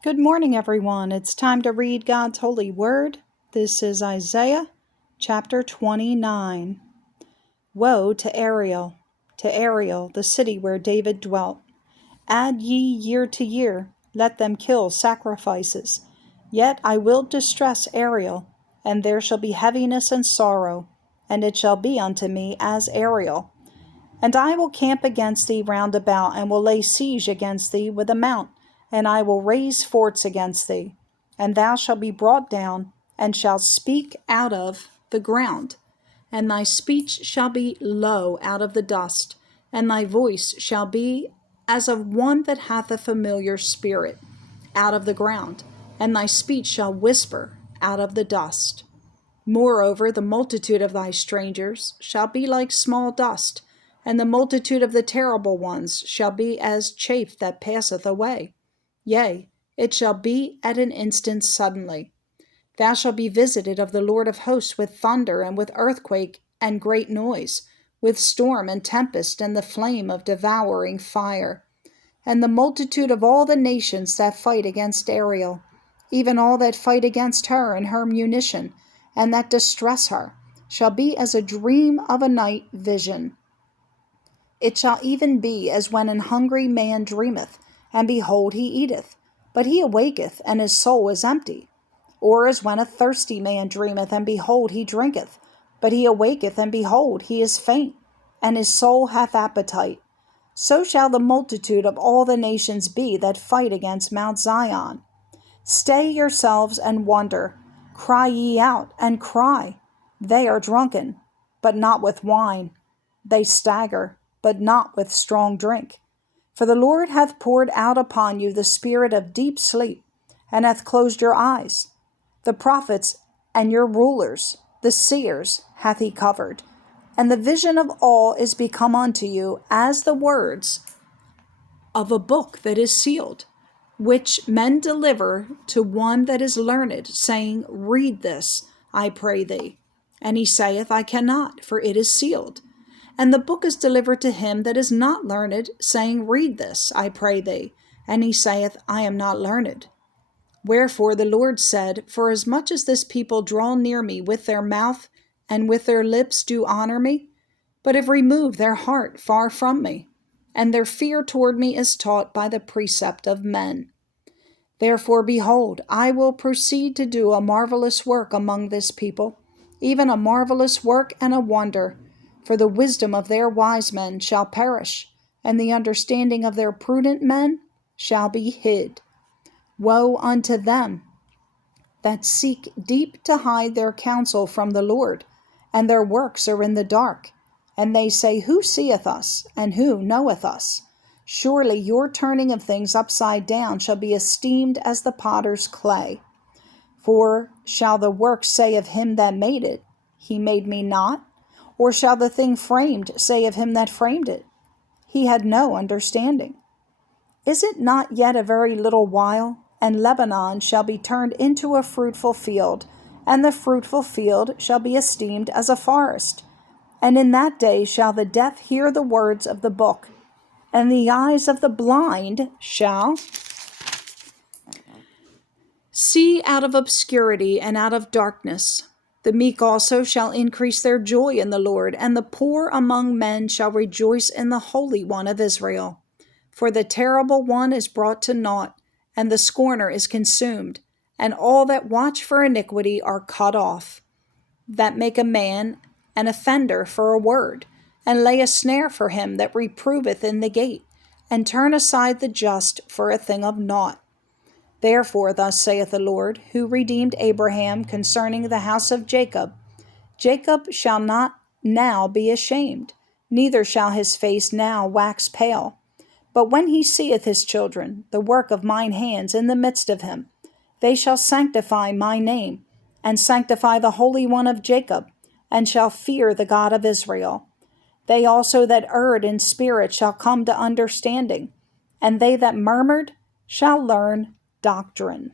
Good morning, everyone. It's time to read God's holy word. This is Isaiah chapter 29. Woe to Ariel, the city where David dwelt. Add ye year to year, let them kill sacrifices. Yet I will distress Ariel, and there shall be heaviness and sorrow, and it shall be unto me as Ariel. And I will camp against thee round about, and will lay siege against thee with a mount, and I will raise forts against thee. And thou shalt be brought down, and shalt speak out of the ground. And thy speech shall be low out of the dust, and thy voice shall be as of one that hath a familiar spirit out of the ground, and thy speech shall whisper out of the dust. Moreover, the multitude of thy strangers shall be like small dust, and the multitude of the terrible ones shall be as chaff that passeth away. Yea, it shall be at an instant suddenly. Thou shalt be visited of the Lord of hosts with thunder and with earthquake and great noise, with storm and tempest and the flame of devouring fire. And the multitude of all the nations that fight against Ariel, even all that fight against her and her munition, and that distress her, shall be as a dream of a night vision. It shall even be as when an hungry man dreameth, and behold, he eateth, but he awaketh, and his soul is empty. Or as when a thirsty man dreameth, and behold, he drinketh, but he awaketh, and behold, he is faint, and his soul hath appetite. So shall the multitude of all the nations be that fight against Mount Zion. Stay yourselves and wonder. Cry ye out, and cry. They are drunken, but not with wine. They stagger, but not with strong drink. For the Lord hath poured out upon you the spirit of deep sleep, and hath closed your eyes. The prophets and your rulers, the seers, hath he covered. And the vision of all is become unto you as the words of a book that is sealed, which men deliver to one that is learned, saying, Read this, I pray thee. And he saith, I cannot, for it is sealed. And the book is delivered to him that is not learned, saying, Read this, I pray thee. And he saith, I am not learned. Wherefore the Lord said, Forasmuch as this people draw near me with their mouth, and with their lips do honor me, but have removed their heart far from me, and their fear toward me is taught by the precept of men. Therefore, behold, I will proceed to do a marvelous work among this people, even a marvelous work and a wonder. For the wisdom of their wise men shall perish, and the understanding of their prudent men shall be hid. Woe unto them that seek deep to hide their counsel from the Lord, and their works are in the dark. And they say, Who seeth us, and who knoweth us? Surely your turning of things upside down shall be esteemed as the potter's clay. For shall the work say of him that made it, He made me not? Or shall the thing framed say of him that framed it, He had no understanding? Is it not yet a very little while, and Lebanon shall be turned into a fruitful field, and the fruitful field shall be esteemed as a forest? And in that day shall the deaf hear the words of the book, and the eyes of the blind shall see out of obscurity and out of darkness. The meek also shall increase their joy in the Lord, and the poor among men shall rejoice in the Holy One of Israel. For the terrible one is brought to naught, and the scorner is consumed, and all that watch for iniquity are cut off, that make a man an offender for a word, and lay a snare for him that reproveth in the gate, and turn aside the just for a thing of naught. Therefore thus saith the Lord, who redeemed Abraham concerning the house of Jacob, Jacob shall not now be ashamed, neither shall his face now wax pale. But when he seeth his children, the work of mine hands in the midst of him, they shall sanctify my name, and sanctify the Holy One of Jacob, and shall fear the God of Israel. They also that erred in spirit shall come to understanding, and they that murmured shall learn doctrine.